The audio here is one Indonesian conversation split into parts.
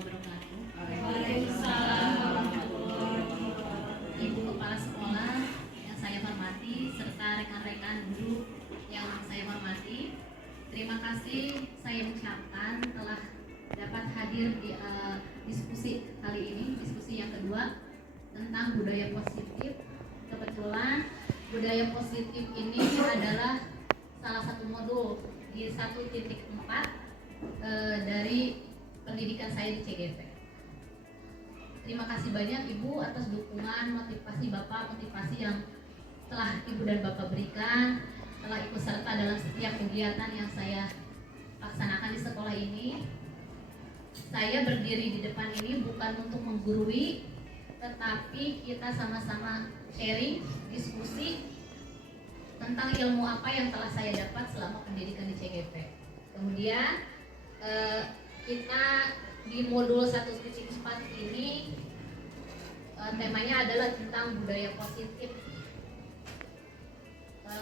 wabarakatuh. Waalaikumsalam warahmatullahi wabarakatuh. Ibu Kepala Sekolah yang saya hormati serta rekan-rekan guru yang saya hormati, terima kasih saya ucapkan telah dapat hadir di diskusi kali ini, diskusi yang kedua tentang budaya positif. Kebetulan budaya positif ini adalah salah satu modul di 1.4 dari pendidikan saya di CGP. Terima kasih banyak Ibu atas dukungan, motivasi Bapak, motivasi yang telah Ibu dan Bapak berikan, telah ikut serta dalam setiap kegiatan yang saya laksanakan di sekolah ini. Saya berdiri di depan ini bukan untuk menggurui, tetapi kita sama-sama sharing, diskusi tentang ilmu apa yang telah saya dapat selama pendidikan di CGP. Kemudian kita di modul 1.4 ini temanya adalah tentang budaya positif.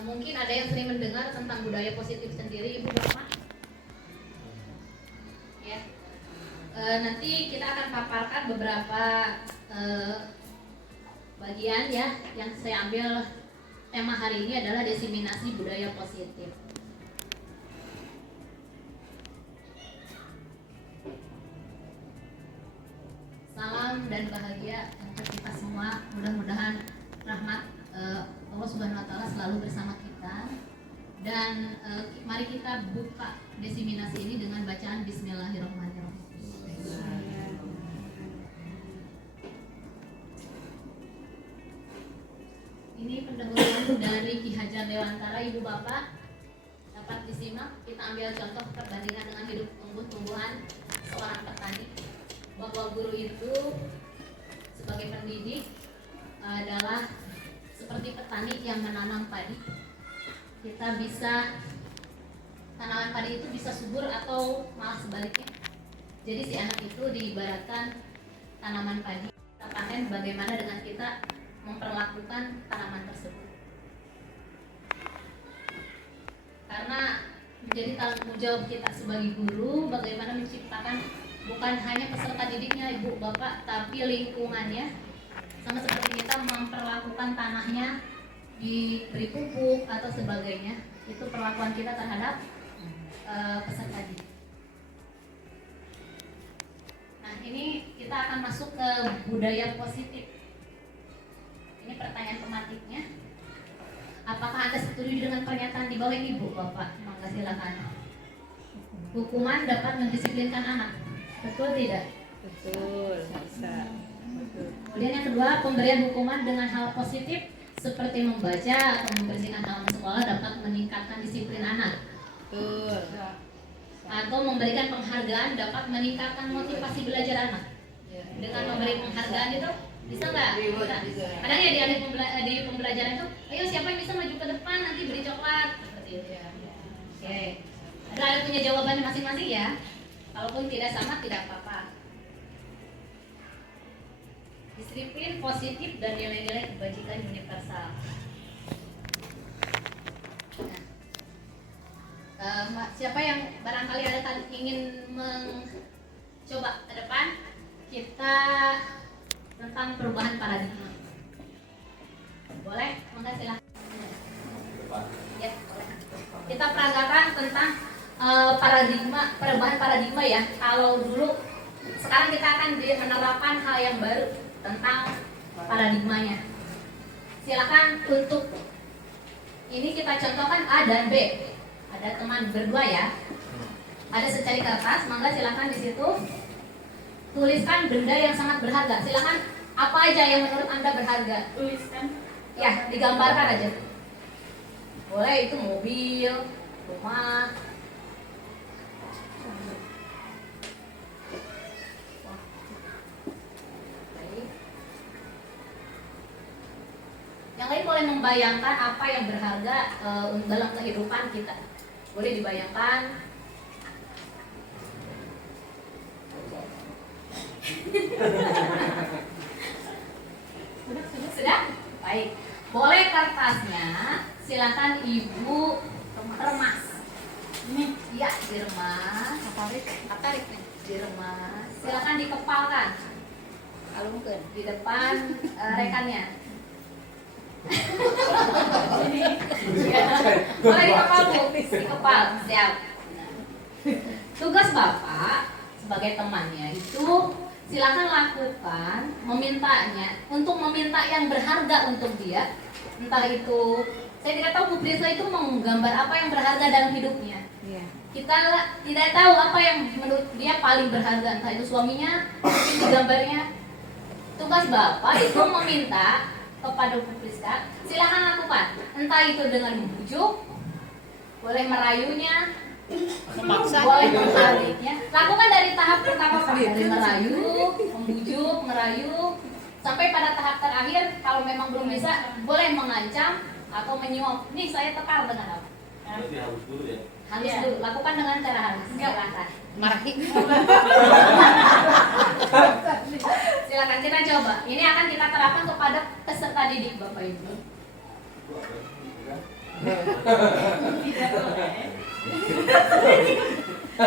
Mungkin ada yang sering mendengar tentang budaya positif sendiri, Ibu Bapak. Ya. Nanti kita akan paparkan beberapa bagian ya, yang saya ambil tema hari ini adalah diseminasi budaya positif. Salam dan bahagia untuk kita semua. Mudah-mudahan rahmat Allah Subhanahu wa taala selalu bersama kita. Dan mari kita buka diseminasi ini dengan bacaan Bismillahirrahmanirrahim. Ini pendahuluan dari Ki Hajar Dewantara, Ibu Bapak dapat disimak. Kita ambil contoh perbandingan dengan hidup tumbuh-tumbuhan seorang petani, bahwa guru itu sebagai pendidik adalah seperti petani yang menanam padi. Kita bisa, tanaman padi itu bisa subur atau malah sebaliknya. Jadi si anak itu diibaratkan tanaman padi. Kita panen bagaimana dengan kita memperlakukan tanaman tersebut. Karena menjadi tanggung jawab kita sebagai guru bagaimana menciptakan bukan hanya peserta didiknya, Ibu Bapak, tapi lingkungannya. Sama seperti kita memperlakukan tanahnya, diberi pupuk atau sebagainya. Itu perlakuan kita terhadap peserta didik. Nah, ini kita akan masuk ke budaya positif. Ini pertanyaan tematiknya. Apakah Anda setuju dengan pernyataan di bawah ini, Bu Bapak? Maka silakan. Hukuman dapat mendisiplinkan anak. Betul tidak? Betul, bisa. Betul. Kemudian yang kedua, pemberian hukuman dengan hal positif seperti membaca atau membersihkan halaman sekolah dapat meningkatkan disiplin anak. Betul. Atau memberikan penghargaan dapat meningkatkan motivasi belajar anak. Dengan memberi penghargaan itu bisa nggak? Bisa. Kadang ya di pembelajaran itu, ayo siapa yang bisa maju ke depan nanti beri coklat seperti itu. Oke. Ada punya jawabannya masing-masing ya. Kalaupun tidak sama tidak apa-apa. Disiplin positif dan nilai-nilai kebajikan universal. Nah, siapa yang barangkali ada ingin mencoba ke depan, kita tentang perubahan paradigma. Boleh? Monggo silakan. Ya, boleh. Kita peragakan tentang paradigma, perubahan paradigma ya. Kalau dulu, sekarang kita akan menerapkan hal yang baru tentang paradigmanya. Silakan untuk ini kita contohkan A dan B. Ada teman berdua ya. Ada secari kertas, mangga silakan di situ tuliskan benda yang sangat berharga. Silakan apa aja yang menurut Anda berharga. Tuliskan. Ya, digambarkan aja. Boleh itu mobil, rumah. Yang lain boleh membayangkan apa yang berharga dalam kehidupan kita. Boleh dibayangkan. Sudah? Baik. Boleh kertasnya, silakan Ibu remas. Ini ya, diremas. Apa tarik nih? diremas. Silakan dikepalkan. Kalau mungkin di depan rekannya. Ya. Boleh dikepal Bu, dikepal, siap. Nah, tugas Bapak sebagai temannya itu silakan lakukan memintanya untuk meminta yang berharga untuk dia. Entah itu, saya tidak tahu Bu Prisca itu menggambar apa yang berharga dalam hidupnya. Iya. Kita tidak tahu apa yang menurut dia paling berharga, entah itu suaminya, mungkin di gambarnya. Tugas Bapak itu meminta kepada Bu Prisca, silakan lakukan. Entah itu dengan membujuk, boleh merayunya, Memaksa. boleh menariknya. Lakukan dari tahap pertama Pak, dari merayu, membujuk, merayu, sampai pada tahap terakhir. Kalau memang belum bisa, boleh mengancam atau menyuap. Nih saya tekar dengan apa? Berarti halus dulu ya. Halus dulu, lakukan dengan cara halus. Silakan. Marahi. Silakan kita coba. Ini akan kita terapkan kepada peserta didik Bapak Ibu.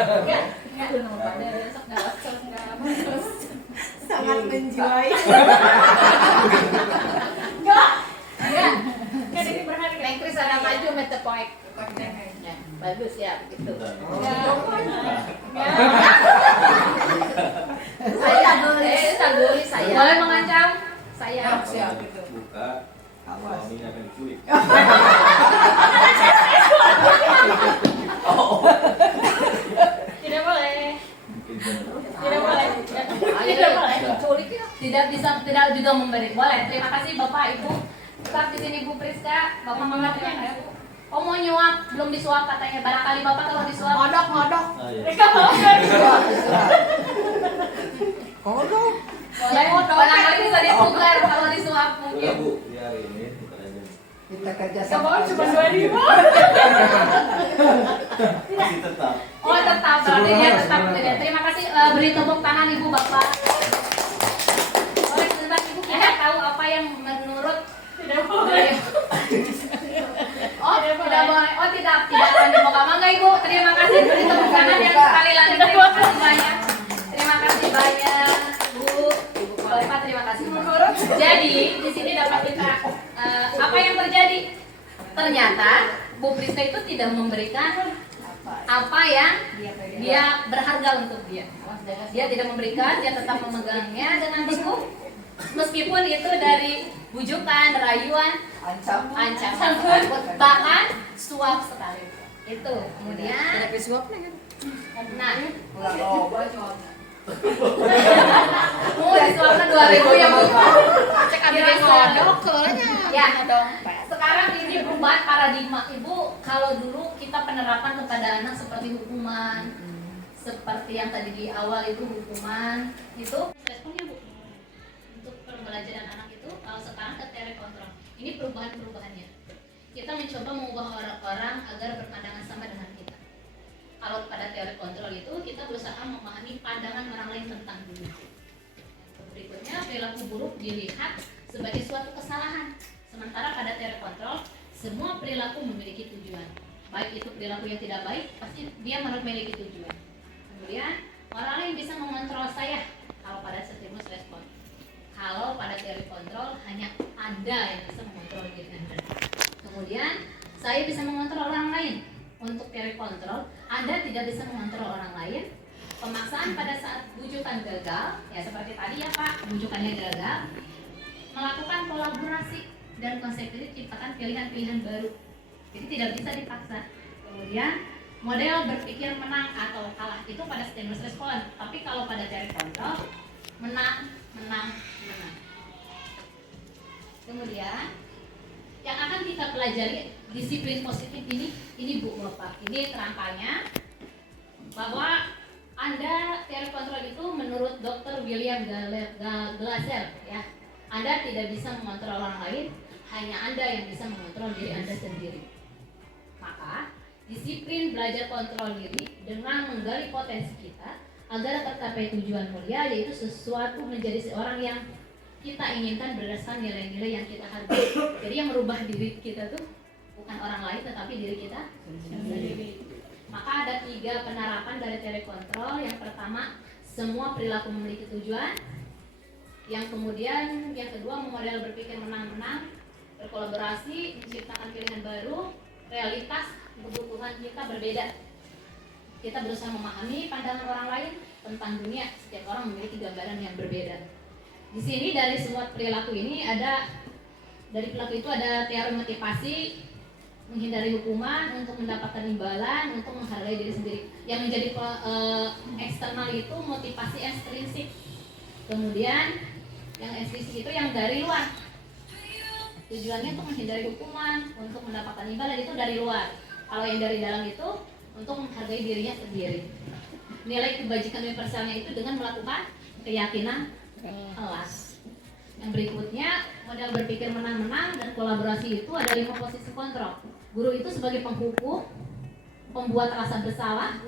Enggak. Sangat menjiwai. Enggak. Neng Kris ada maju meter poek. Ya, bagus ya, gitu. Saya boleh mengancam saya. Buka, suaminya akan diculik. Tidak boleh. Tidak boleh. Tidak boleh. Diculik ya. Tidak bisa, tidak juga memberi. Boleh. Terima kasih Bapak Ibu. Tetap di sini Bu Prisca. Bapak mengerti ya? Oh mau nyuap, belum disuap katanya. Barangkali Bapak kalau disuap. Ngodok. Ah, ya. Kodok. Boleh. Barangkali bisa ditukar kalau disuap Udah mungkin. Bu, biar ini bukan aja. Kita kerja Gak sama. mau cuma 2.000. Masih tetap. Oh tetap, berarti dia tetap bekerja. Terima kasih, beri tepuk tangan Ibu Bapak. Boleh sebentar Ibu, kita tahu apa yang menurut. Tidak boleh. Oh tidak boleh. Oh tidak akan dibuka. Mangga Ibu, terima kasih, beri tepuk tangan yang sekali lagi. Terima kasih banyak. Terima kasih banyak Bu. Bapak terima kasih. Jadi di sini dapat kita apa yang terjadi? Ternyata Bu Prisca itu tidak memberikan apa yang dia berharga untuk dia. Dia tidak memberikan, dia tetap memegangnya dengan teguh. Meskipun itu dari bujukan, rayuan, ancaman, bahkan suap sekali. Itu. Kemudian nah, mau disuapkan 2.000 ya Bu. Cek ambil kodok. Ya, sekarang ini perubahan paradigma Ibu. Kalau dulu kita penerapan kepada anak seperti hukuman, seperti yang tadi di awal itu hukuman, itu responnya Bu untuk pembelajaran anak itu. Kalau sekarang ke telekontrol, ini perubahannya. Kita mencoba mengubah orang-orang agar berpandangan sama dengan kita. Kalau pada teori kontrol itu kita berusaha memahami pandangan orang lain tentang diri. Berikutnya perilaku buruk dilihat sebagai suatu kesalahan. Sementara pada teori kontrol semua perilaku memiliki tujuan. Baik itu perilaku yang tidak baik, pasti dia memiliki tujuan. Kemudian orang lain bisa mengontrol saya kalau pada stimulus respon. Kalau pada teori kontrol hanya Anda yang bisa mengontrol diri Anda. Kemudian saya bisa mengontrol orang lain. Untuk teori kontrol, Anda tidak bisa mengontrol orang lain. Pemaksaan pada saat bujukan gagal, ya seperti tadi ya Pak, bujukannya gagal. Melakukan kolaborasi dan konsekuensi ciptakan pilihan-pilihan baru. Jadi tidak bisa dipaksa. Kemudian model berpikir menang atau kalah itu pada stimulus respon. Tapi kalau pada teori kontrol, menang. Kemudian yang akan kita pelajari disiplin positif ini Bu Bapak. Ini kerangkanya bahwa Anda teori kontrol itu menurut Dr. William Glasser ya. Anda tidak bisa mengontrol orang lain, hanya Anda yang bisa mengontrol diri Anda sendiri. Maka disiplin belajar kontrol diri dengan menggali potensi kita agar tercapai tujuan mulia, yaitu sesuatu menjadi seorang yang kita inginkan berdasarkan nilai-nilai yang kita hargai. Jadi yang merubah diri kita tuh bukan orang lain tetapi diri kita sendiri. Maka ada 3 penerapan dari teori kontrol. Yang pertama, semua perilaku memiliki tujuan. Yang kemudian yang kedua memodel berpikir menang-menang, berkolaborasi, menciptakan pilihan baru, realitas kebutuhan kita berbeda. Kita berusaha memahami pandangan orang lain tentang dunia. Setiap orang memiliki gambaran yang berbeda. Di sini dari semua perilaku ini dari perilaku itu ada teori motivasi, menghindari hukuman, untuk mendapatkan imbalan, untuk menghargai diri sendiri. Yang menjadi eksternal itu motivasi ekstrinsik. Kemudian yang ekstrinsik itu yang dari luar. Tujuannya untuk menghindari hukuman, untuk mendapatkan imbalan, itu dari luar. Kalau yang dari dalam itu untuk menghargai dirinya sendiri. Nilai kebajikan universalnya itu dengan melakukan keyakinan kelas. Yang berikutnya, model berpikir menang-menang dan kolaborasi itu ada 5 posisi kontrol. Guru itu sebagai penghukum, pembuat rasa bersalah,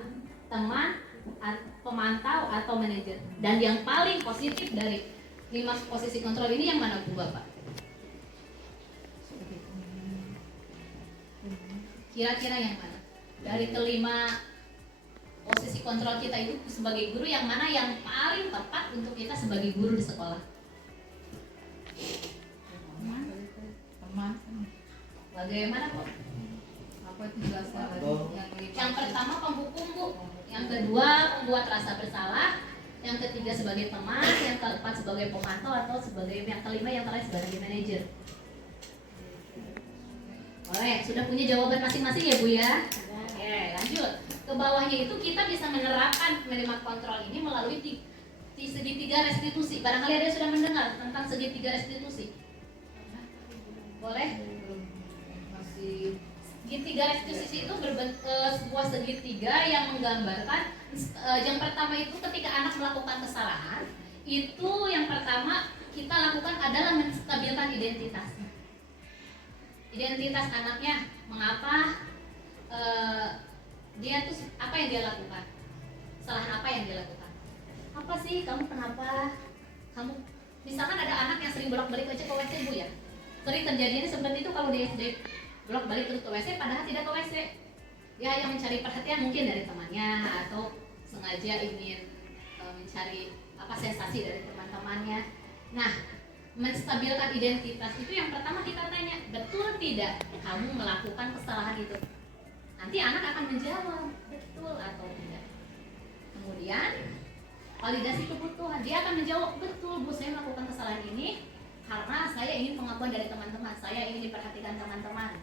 teman, pemantau, atau manajer. Dan yang paling positif dari 5 posisi kontrol ini yang mana Bu Bapak? Kira-kira yang mana? Dari kelima posisi kontrol kita itu sebagai guru, yang mana yang paling tepat untuk kita sebagai guru di sekolah? Teman. Bagaimana kok? Apa itu dasar? Yang pertama penghukum Bu, yang kedua membuat rasa bersalah, yang ketiga sebagai teman, yang keempat sebagai pemantau, atau sebagai yang kelima yang terakhir sebagai manajer. Boleh, sudah punya jawaban masing-masing ya Bu ya? Oke, lanjut. Ke bawahnya itu kita bisa menerapkan 5 kontrol ini melalui segitiga restitusi. Barangkali ada yang sudah mendengar tentang segitiga restitusi. Boleh? Masih Segitiga restitusi itu sebuah segitiga yang menggambarkan yang pertama itu ketika anak melakukan kesalahan, itu yang pertama kita lakukan adalah menstabilkan identitasnya. Identitas anaknya, mengapa dia tuh apa yang dia lakukan? Kesalahan apa yang dia lakukan? Apa sih kamu, kenapa? Kamu misalkan ada anak yang sering bolak-balik aja ke WC Bu ya. Sering terjadinya seperti itu kalau di SD, bolak-balik terus ke WC padahal tidak ke WC. Dia yang mencari perhatian mungkin dari temannya, atau sengaja ingin mencari sensasi dari teman-temannya. Nah, menstabilkan identitas itu yang pertama kita tanya, betul tidak kamu melakukan kesalahan itu? Nanti anak akan menjawab betul atau tidak. Kemudian validasi kebutuhan, dia akan menjawab betul Bu, saya melakukan kesalahan ini karena saya ingin pengakuan dari teman-teman, saya ingin diperhatikan teman-teman.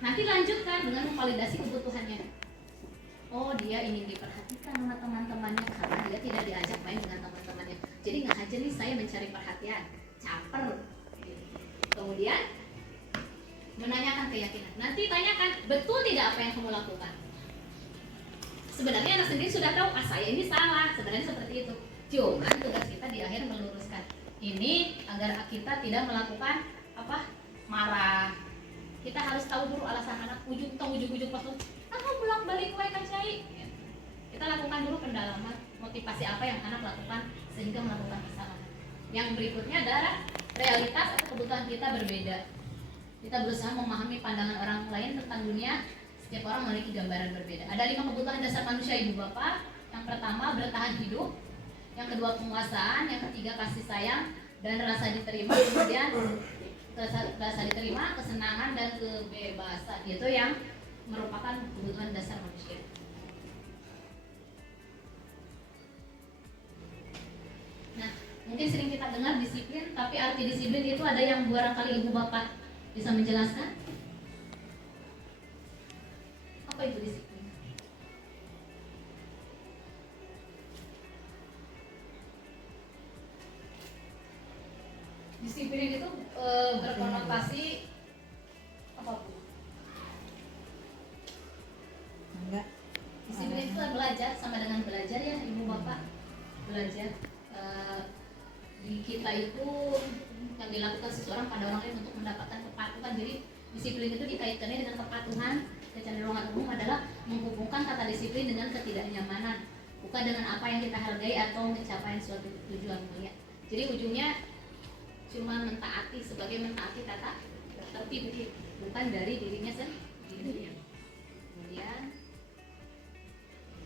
Nanti lanjutkan dengan memvalidasi kebutuhannya. Oh, dia ingin diperhatikan sama teman-temannya karena dia tidak diajak main dengan teman-temannya. Jadi nggak aja nih saya mencari perhatian, caper. Kemudian menanyakan keyakinan. Nanti tanyakan, betul tidak apa yang kamu lakukan? Sebenarnya anak sendiri sudah tahu, saya ini salah. Sebenarnya seperti itu. Cuman tugas kita di akhir meluruskan ini agar kita tidak melakukan marah. Kita harus tahu dulu alasan anak, ujung-ujung pas aku bolak-balik wae kacai. Kita lakukan dulu pendalaman motivasi apa yang anak lakukan sehingga melakukan kesalahan. Yang berikutnya adalah realitas atau kebutuhan kita berbeda. Kita berusaha memahami pandangan orang lain tentang dunia. Setiap orang memiliki gambaran berbeda. Ada 5 kebutuhan dasar manusia Ibu Bapak. Yang pertama bertahan hidup, yang kedua penguasaan, yang ketiga kasih sayang dan rasa diterima, kemudian rasa diterima, kesenangan dan kebebasan. Itu yang merupakan kebutuhan dasar manusia. Nah, mungkin sering kita dengar disiplin, tapi arti disiplin itu ada yang barangkali Ibu Bapak bisa menjelaskan? Apa itu disiplin? Disiplin itu berkonotasi apa Bu? enggak. Disiplin itu belajar, sama dengan belajar ya Ibu Bapak. Belajar di kita itu yang dilakukan seseorang pada orang lain untuk mendapatkan kepatuhan. Jadi disiplin itu dikaitkannya dengan kepatuhan. Kecenderungan umum adalah menghubungkan kata disiplin dengan ketidaknyamanan, bukan dengan apa yang kita hargai atau pencapaian suatu tujuan mulia. Jadi ujungnya cuma mentaati sebagai mentaati tata tertib, bukan dari dirinya sendiri. Kemudian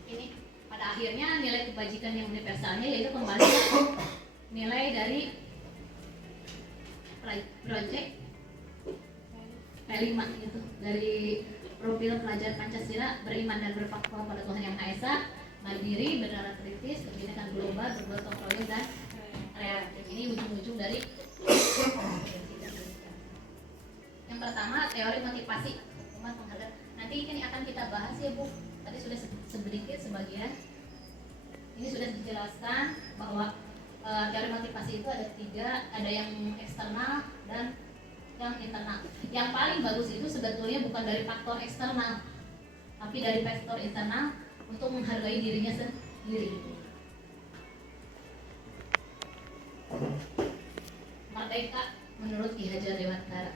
ini pada akhirnya nilai kebajikan yang universalnya yaitu kembali ke nilai dari project P5 gitu, dari profil pelajar Pancasila, beriman dan bertakwa pada Tuhan Yang Maha Esa, mandiri, bernalar kritis, bertindakan global, bergotong royong dan realistis. Ini ujung-ujung dari yang pertama teori motivasi hukuman penghargaan. Nanti ini akan kita bahas ya Bu. Tadi sudah sedikit sebagian. Ini sudah dijelaskan bahwa teori motivasi itu ada 3, ada yang eksternal dan yang internal. Yang paling bagus itu sebetulnya bukan dari faktor eksternal, tapi dari faktor internal untuk menghargai dirinya sendiri. Merdeka menurut Ki Hajar Dewantara.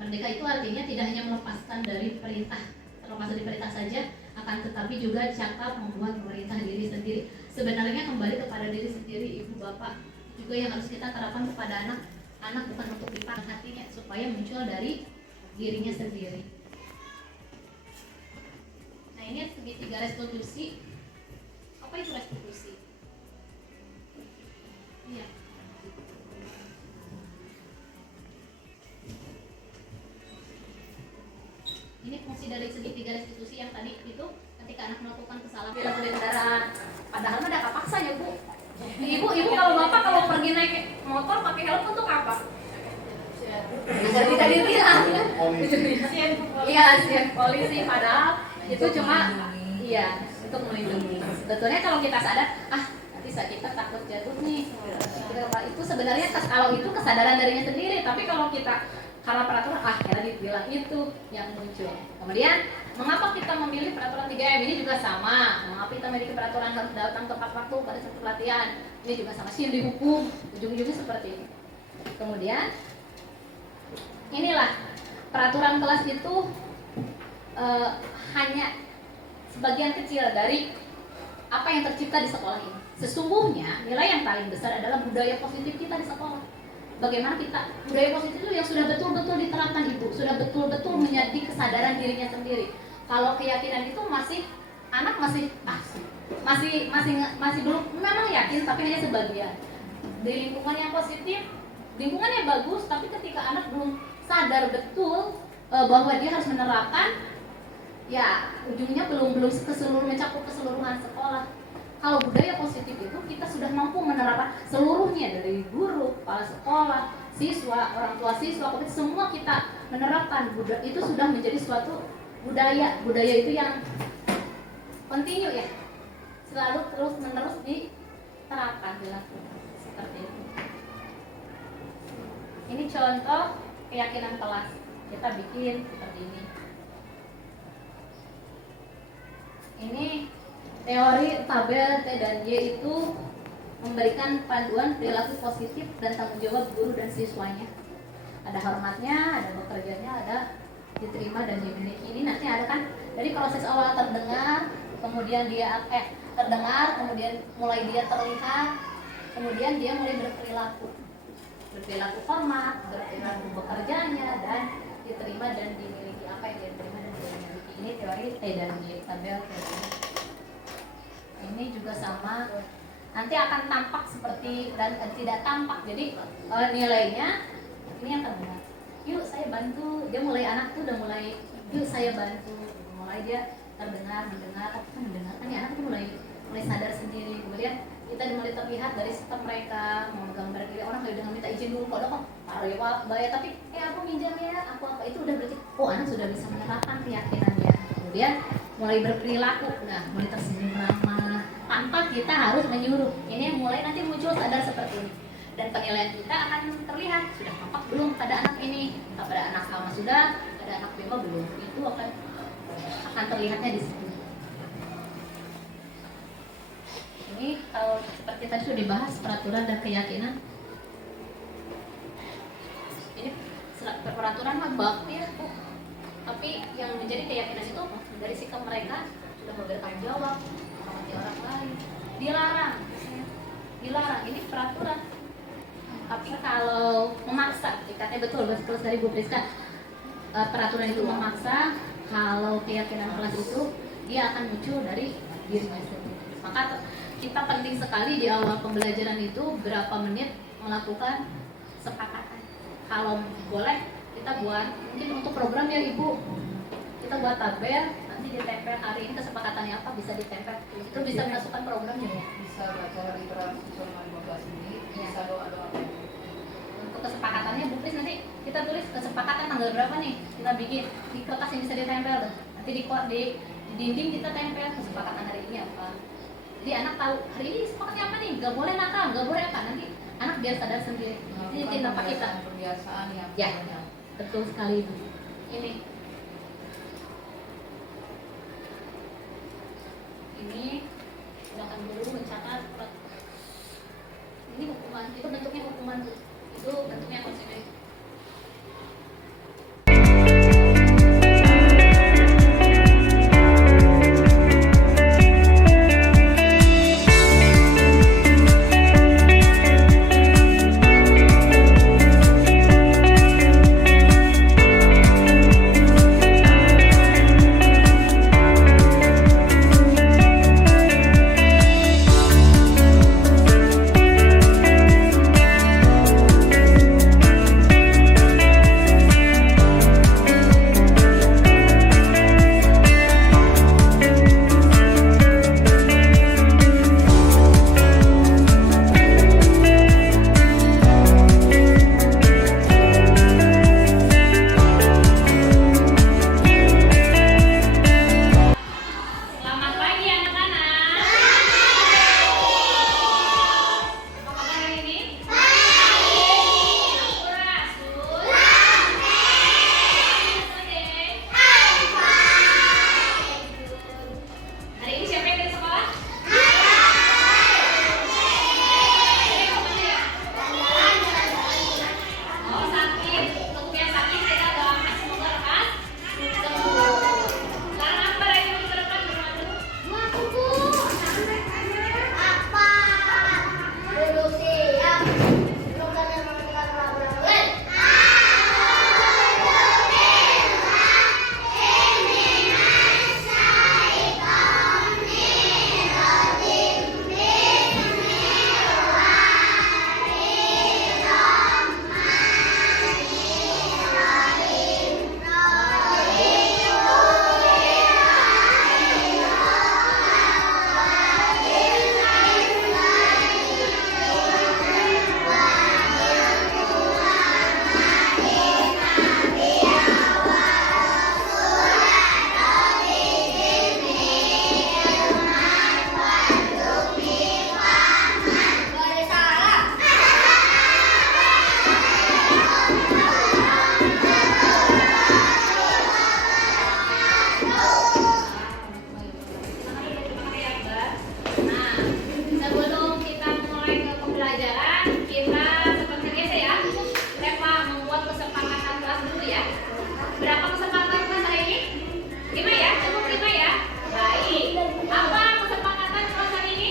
Merdeka itu artinya tidak hanya melepaskan dari perintah, terlepas dari perintah saja, akan tetapi juga cakap membuat pemerintah diri sendiri. Sebenarnya kembali kepada diri sendiri, ibu bapak juga yang harus kita terapkan kepada anak. Anak bukan untuk dipaksa hatinya, supaya muncul dari dirinya sendiri. Nah ini segitiga restitusi. Apa itu restitusi? Iya. Ini fungsi dari segitiga restitusi yang tadi itu ketika anak melakukan kesalahan bila kendaraan, padahal mah ada paksa ya Bu. Ibu kalau bapak kalau pergi naik motor pakai helm untuk apa? Agar tidak ditilang. Iya, siap polisi. Padahal itu cuma iya untuk melindungi. Sebetulnya kalau kita sadar, nanti kita takut jatuh nih. Itu sebenarnya kalau itu kesadaran darinya sendiri. Tapi kalau kita karena peraturan karena dibilang itu yang muncul. Kemudian mengapa kita memilih peraturan 3M ini juga sama. Mengapa kita memiliki peraturan harus datang tepat waktu pada satu pelatihan. Ini juga sama sih dihukum. Ujung-ujungnya seperti ini. Kemudian inilah peraturan kelas itu hanya sebagian kecil dari apa yang tercipta di sekolah ini. Sesungguhnya nilai yang paling besar adalah budaya positif kita di sekolah. Bagaimana kita budaya positif itu yang sudah betul-betul diterapkan ibu, sudah betul-betul menjadi kesadaran dirinya sendiri. Kalau keyakinan itu anak masih belum memang yakin tapi hanya sebagian. Di lingkungan yang positif, lingkungannya bagus, tapi ketika anak belum sadar betul bahwa dia harus menerapkan, ya ujungnya belum mencakup keseluruhan sekolah. Kalau budaya positif itu kita sudah mampu menerapkan seluruhnya dari guru, kepala sekolah, siswa, orang tua siswa, semua kita menerapkan itu sudah menjadi suatu budaya. Budaya itu yang kontinu ya, selalu terus menerus diterapkan dilakukan seperti itu. Ini contoh keyakinan kelas kita bikin seperti ini. Ini teori tabel T dan Y itu memberikan panduan perilaku positif dan tanggung jawab guru dan siswanya. Ada hormatnya, ada bekerjanya, ada diterima dan dimiliki. Ini nanti ada kan dari proses awal terdengar, kemudian dia terdengar, kemudian mulai dia terlihat, kemudian dia mulai berperilaku hormat, berperilaku bekerjanya dan diterima dan dimiliki. Apa yang dia terima dan dimiliki. Ini teori T dan Y, tabel T dan Y. Ini juga sama, nanti akan tampak seperti dan tidak tampak. Jadi nilainya ini yang terdengar. Yuk saya bantu. Dia mulai anak tuh udah mulai. Yuk saya bantu. Mulai dia mendengar. Kan ya anak tuh mulai sadar sendiri. Kemudian kita mulai terlihat dari sikap mereka mau gambar diri orang dengan minta izin dulu. Kok taruh bayar tapi aku minjam ya. Aku apa itu udah berarti. Anak sudah bisa menerapkan keyakinannya. Kemudian mulai berperilaku. Nah mulai tersenyum ramah. Tanpa kita harus menyuruh. Ini mulai nanti muncul sadar seperti ini. Dan penilaian kita akan terlihat sudah tampak belum pada anak ini. Pada anak sama sudah, pada anak B belum. Itu akan terlihatnya di situ. Ini kalau seperti tadi sudah dibahas peraturan dan keyakinan. Ini peraturan mah baku ya, Bu. Tapi yang menjadi keyakinan itu dari sikap mereka sudah bertanggung jawab. Orang lain dilarang ini peraturan. Tapi kalau memaksa, dikatanya betul dari Bu Priska, peraturan itu memaksa. Kalau keyakinan kelas itu dia akan muncul dari dirinya sendiri. Maka kita penting sekali di awal pembelajaran itu berapa menit melakukan sepakatan. Kalau boleh kita buat mungkin untuk program ya Ibu, kita buat tabel, nanti ditempel hari ini kesepakatannya apa bisa ditempel. Itu bisa masukkan programnya ya. Bisa baca literasi selama 15 menit, bisa doa-doa. Untuk kesepakatannya Bu Kris nanti kita tulis kesepakatan tanggal berapa nih, kita bikin di kertas yang bisa ditempel tuh. Nanti di dinding kita tempel kesepakatan hari ini apa. Jadi anak tahu hari ini sepakatnya apa nih, nggak boleh nakal, nggak boleh apa, nanti anak biar sadar sendiri. Ini tindakan kita. Kebiasaan yang Ya. banyak. Betul sekali Ibu. Ini silakan dulu mencatat. Ini hukuman, itu bentuknya hukuman Bu. Itu bentuknya konsekuensi. Selamat pagi anak-anak. Apa kabar hari ini? Hari ini siapa yang dari sekolah? Oh sakit. Untuk yang sakit kita doakan semoga lekas sembuh. Sekarang apa lagi yang ke depan bermandu? Nah, sebelum kita mulai ke pembelajaran, kita seperti biasa ya, Reva membuat kesepakatan kelas dulu ya. Berapa kesepakatan kelas hari ini? 5 ya? Cukup 5 ya? Baik. Apa kesepakatan kelas hari ini?